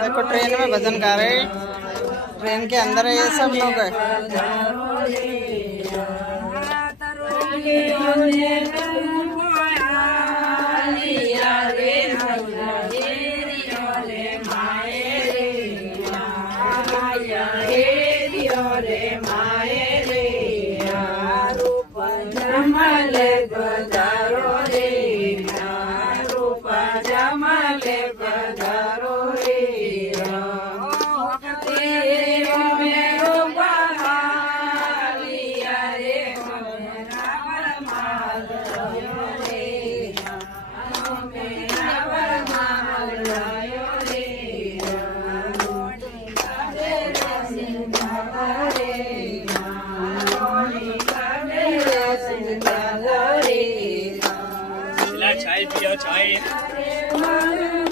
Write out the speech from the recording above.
देखो ट्रेन में भजन गा रहे हैं, ट्रेन के अंदर है ये सब लोग है। चाय पियो चाय।